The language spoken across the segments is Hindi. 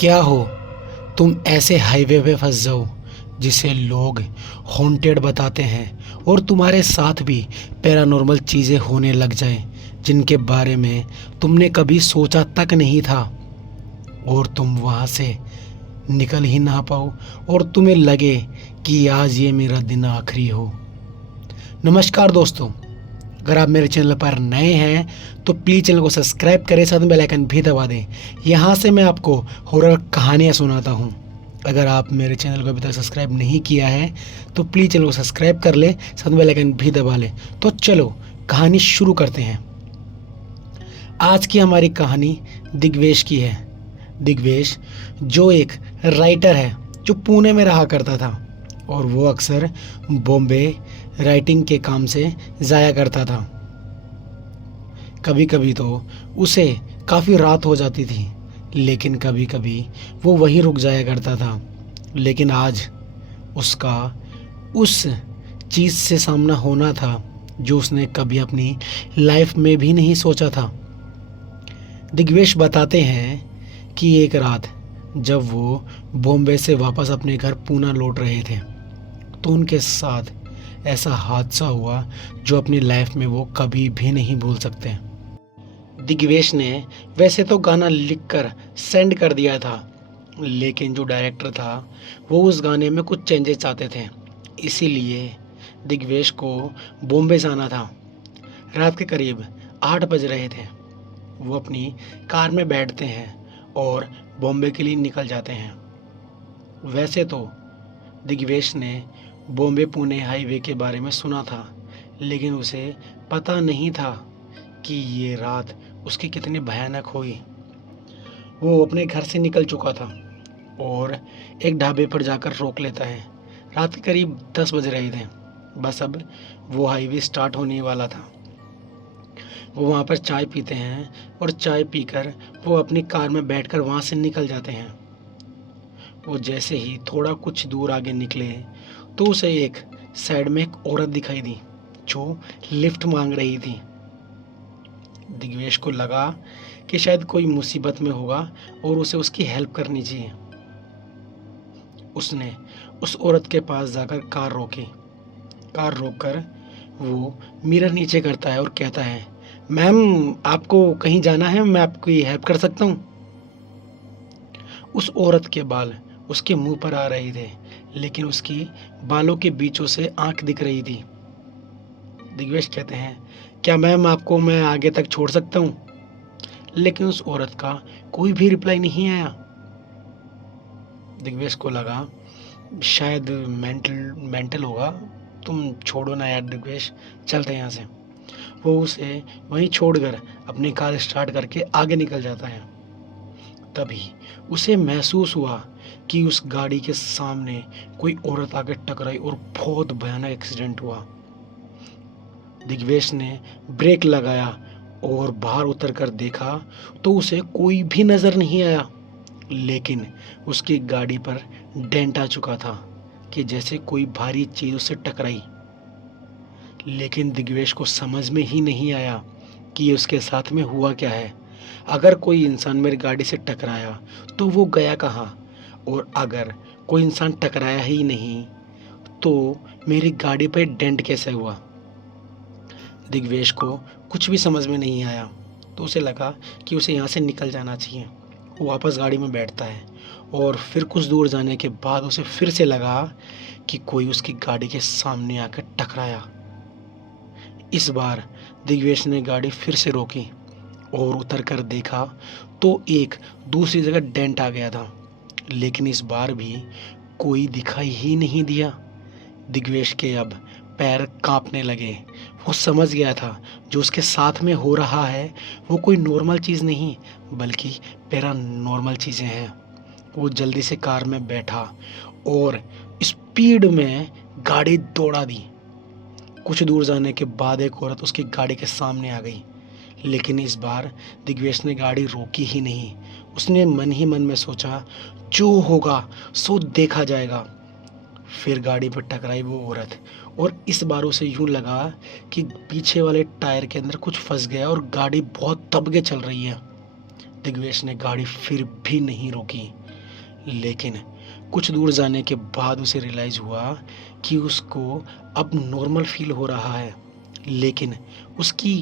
क्या हो तुम ऐसे हाईवे पे फंस जाओ जिसे लोग हॉन्टेड बताते हैं और तुम्हारे साथ भी पैरानॉर्मल चीज़ें होने लग जाएं जिनके बारे में तुमने कभी सोचा तक नहीं था और तुम वहाँ से निकल ही ना पाओ और तुम्हें लगे कि आज ये मेरा दिन आखिरी हो। नमस्कार दोस्तों, अगर आप मेरे चैनल पर नए हैं तो प्लीज़ चैनल को सब्सक्राइब करें, साथ में बेल आइकन भी दबा दें। यहाँ से मैं आपको हॉरर कहानियाँ सुनाता हूँ। अगर आप मेरे चैनल को अभी तक सब्सक्राइब नहीं किया है तो प्लीज़ चैनल को सब्सक्राइब कर ले, साथ में बेल आइकन भी दबा लें। तो चलो कहानी शुरू करते हैं। आज की हमारी कहानी दिग्वेश की है। दिग्वेश जो एक राइटर है जो पुणे में रहा करता था और वो अक्सर बॉम्बे राइटिंग के काम से जाया करता था। कभी कभी तो उसे काफ़ी रात हो जाती थी, लेकिन कभी कभी वो वहीं रुक जाया करता था। लेकिन आज उसका उस चीज़ से सामना होना था जो उसने कभी अपनी लाइफ में भी नहीं सोचा था। दिग्वेश बताते हैं कि एक रात जब वो बॉम्बे से वापस अपने घर पूना लौट रहे थे तो उनके साथ ऐसा हादसा हुआ जो अपनी लाइफ में वो कभी भी नहीं भूल सकते। दिग्वेश ने वैसे तो गाना लिखकर सेंड कर दिया था, लेकिन जो डायरेक्टर था वो उस गाने में कुछ चेंजेस चाहते थे। इसीलिए दिग्वेश को बॉम्बे जाना था। रात के करीब 8 बज रहे थे। वो अपनी कार में बैठते हैं और बॉम्बे के लिए निकल जाते हैं। वैसे तो दिग्वेश ने बॉम्बे पुणे हाईवे के बारे में सुना था, लेकिन उसे पता नहीं था कि ये रात उसकी कितनी भयानक हुई। वो अपने घर से निकल चुका था और एक ढाबे पर जाकर रोक लेता है। रात के करीब 10 बज रहे थे। बस अब वो हाईवे स्टार्ट होने वाला था। वो वहाँ पर चाय पीते हैं और चाय पीकर वो अपनी कार में बैठकर वहाँ से निकल जाते हैं। वो जैसे ही थोड़ा कुछ दूर आगे निकले तो उसे एक साइड में एक औरत दिखाई दी जो लिफ्ट मांग रही थी। दिग्वेश को लगा कि शायद कोई मुसीबत में होगा और उसे उसकी हेल्प करनी चाहिए। उसने उस औरत के पास जाकर कार रोकी। कार रोककर वो मिरर नीचे करता है और कहता है, मैम आपको कहीं जाना है, मैं आपकी हेल्प कर सकता हूँ। उस औरत के बाल उसके मुंह पर आ रहे थे, लेकिन उसकी बालों के बीचों से आंख दिख रही थी। दिग्वेश कहते हैं, क्या मैम आपको मैं आगे तक छोड़ सकता हूँ? लेकिन उस औरत का कोई भी रिप्लाई नहीं आया। दिग्वेश को लगा शायद मेंटल मेंटल होगा, तुम छोड़ो ना यार दिग्वेश, चलते हैं यहाँ से। वो उसे वहीं छोड़कर अपनी कार स्टार्ट करके आगे निकल जाता है। तभी उसे महसूस हुआ कि उस गाड़ी के सामने कोई औरत आकर टकराई और बहुत भयानक एक्सीडेंट हुआ। दिग्वेश ने ब्रेक लगाया और बाहर उतर कर देखा तो उसे कोई भी नज़र नहीं आया, लेकिन उसकी गाड़ी पर डेंट आ चुका था कि जैसे कोई भारी चीज़ उससे टकराई। लेकिन दिग्वेश को समझ में ही नहीं आया कि ये उसके साथ में हुआ क्या है। अगर कोई इंसान मेरी गाड़ी से टकराया तो वो गया कहाँ, और अगर कोई इंसान टकराया ही नहीं तो मेरी गाड़ी पे डेंट कैसे हुआ। दिग्वेश को कुछ भी समझ में नहीं आया तो उसे लगा कि उसे यहाँ से निकल जाना चाहिए। वो वापस गाड़ी में बैठता है और फिर कुछ दूर जाने के बाद उसे फिर से लगा कि कोई उसकी गाड़ी के सामने आकर टकराया। इस बार दिग्वेश ने गाड़ी फिर से रोकी और उतर कर देखा तो एक दूसरी जगह डेंट आ गया था, लेकिन इस बार भी कोई दिखाई ही नहीं दिया। दिग्वेश के अब पैर कांपने लगे। वो समझ गया था जो उसके साथ में हो रहा है वो कोई नॉर्मल चीज़ नहीं बल्कि पैरानॉर्मल चीज़ें हैं। वो जल्दी से कार में बैठा और स्पीड में गाड़ी दौड़ा दी। कुछ दूर जाने के बाद एक औरत उसकी गाड़ी के सामने आ गई, लेकिन इस बार दिग्वेश ने गाड़ी रोकी ही नहीं। उसने मन ही मन में सोचा, जो होगा सो देखा जाएगा। फिर गाड़ी पर टकराई वो औरत और इस बार उसे यूं लगा कि पीछे वाले टायर के अंदर कुछ फंस गया और गाड़ी बहुत दब के चल रही है। दिग्वेश ने गाड़ी फिर भी नहीं रोकी लेकिन कुछ दूर जाने के बाद उसे रियलाइज़ हुआ कि उसको अब नॉर्मल फील हो रहा है, लेकिन उसकी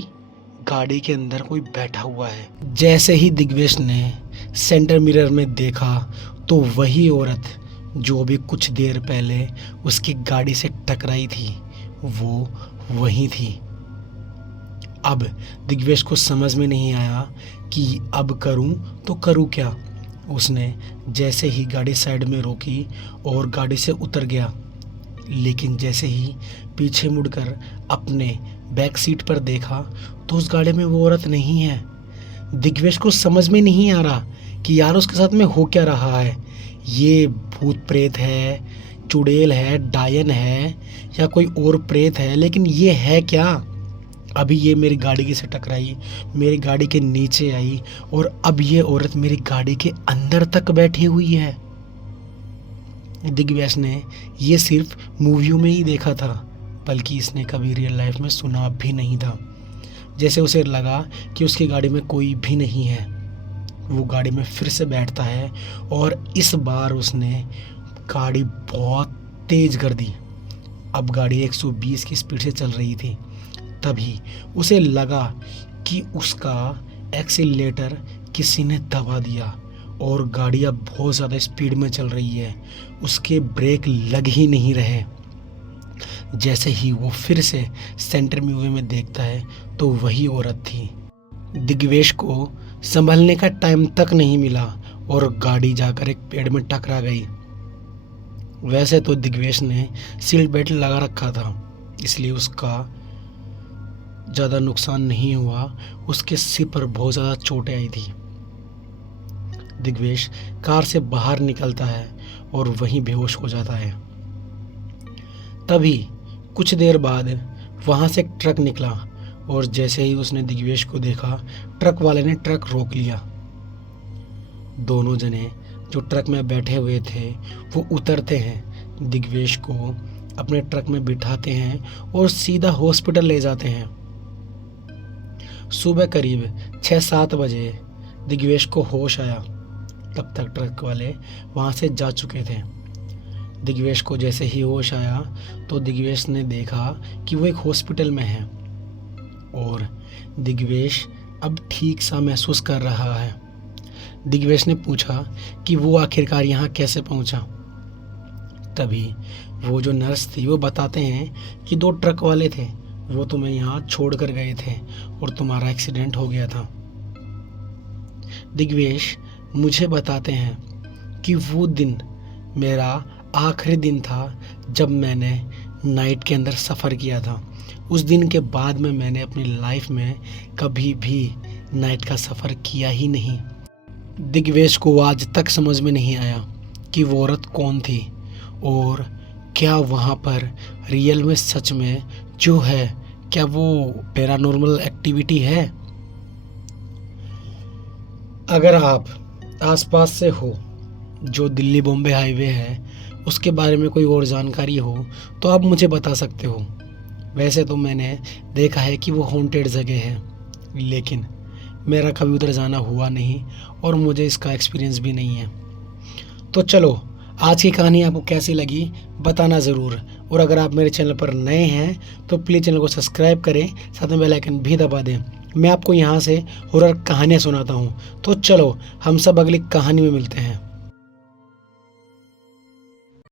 गाड़ी के अंदर कोई बैठा हुआ है। जैसे ही दिग्वेश ने सेंटर मिरर में देखा तो वही औरत जो अभी कुछ देर पहले उसकी गाड़ी से टकराई थी वो वही थी। अब दिग्वेश को समझ में नहीं आया कि अब करूं तो करूं क्या। उसने जैसे ही गाड़ी साइड में रोकी और गाड़ी से उतर गया, लेकिन जैसे ही पीछे मुड़कर अपने बैक सीट पर देखा तो उस गाड़ी में वो औरत नहीं है। दिग्वेश को समझ में नहीं आ रहा कि यार उसके साथ में हो क्या रहा है। ये भूत प्रेत है, चुड़ैल है, डायन है या कोई और प्रेत है, लेकिन ये है क्या। अभी ये मेरी गाड़ी से टकराई, मेरी गाड़ी के नीचे आई और अब ये औरत मेरी गाड़ी के अंदर तक बैठी हुई है। दिग्वेश ने ये सिर्फ मूवियों में ही देखा था, बल्कि इसने कभी रियल लाइफ में सुना भी नहीं था। जैसे उसे लगा कि उसकी गाड़ी में कोई भी नहीं है, वो गाड़ी में फिर से बैठता है और इस बार उसने गाड़ी बहुत तेज कर दी। अब गाड़ी 120 की स्पीड से चल रही थी। तभी उसे लगा कि उसका एक्सीलरेटर किसी ने दबा दिया और गाड़ी अब बहुत ज़्यादा स्पीड में चल रही है। उसके ब्रेक लग ही नहीं रहे। जैसे ही वो फिर से सेंटर म्यूवे में देखता है तो वही औरत थी। दिग्वेश को संभलने का टाइम तक नहीं मिला और गाड़ी जाकर एक पेड़ में टकरा गई। वैसे तो दिग्वेश ने सीट बेल्ट लगा रखा था, इसलिए उसका ज़्यादा नुकसान नहीं हुआ। उसके सिर पर बहुत ज़्यादा चोटें आई थी। दिग्वेश कार से बाहर निकलता है और वहीं बेहोश हो जाता है। तभी कुछ देर बाद वहाँ से एक ट्रक निकला और जैसे ही उसने दिग्वेश को देखा, ट्रक वाले ने ट्रक रोक लिया। दोनों जने जो ट्रक में बैठे हुए थे वो उतरते हैं, दिग्वेश को अपने ट्रक में बिठाते हैं और सीधा हॉस्पिटल ले जाते हैं। सुबह करीब 6-7 बजे दिग्वेश को होश आया। तब तक ट्रक वाले वहाँ से जा चुके थे। दिग्वेश को जैसे ही होश आया तो दिग्वेश ने देखा कि वो एक हॉस्पिटल में है और दिग्वेश अब ठीक सा महसूस कर रहा है। दिग्वेश ने पूछा कि वो आखिरकार यहाँ कैसे पहुँचा। तभी वो जो नर्स थी वो बताते हैं कि 2 ट्रक वाले थे, वो तुम्हें यहाँ छोड़ कर गए थे और तुम्हारा एक्सीडेंट हो गया था। दिग्वेश मुझे बताते हैं कि वो दिन मेरा आखिरी दिन था जब मैंने नाइट के अंदर सफ़र किया था। उस दिन के बाद में मैंने अपनी लाइफ में कभी भी नाइट का सफ़र किया ही नहीं। दिग्वेश को आज तक समझ में नहीं आया कि वो औरत कौन थी और क्या वहाँ पर रियल में सच में जो है, क्या वो पैरानॉर्मल एक्टिविटी है। अगर आप आसपास से हो, जो दिल्ली बॉम्बे हाईवे है उसके बारे में कोई और जानकारी हो तो आप मुझे बता सकते हो। वैसे तो मैंने देखा है कि वो हॉन्टेड जगह है, लेकिन मेरा कभी उधर जाना हुआ नहीं और मुझे इसका एक्सपीरियंस भी नहीं है। तो चलो, आज की कहानी आपको कैसी लगी बताना ज़रूर। और अगर आप मेरे चैनल पर नए हैं तो प्लीज़ चैनल को सब्सक्राइब करें, साथ में बेल आइकन भी दबा दें। मैं आपको यहाँ से हॉरर कहानियाँ सुनाता हूँ। तो चलो, हम सब अगली कहानी में मिलते हैं।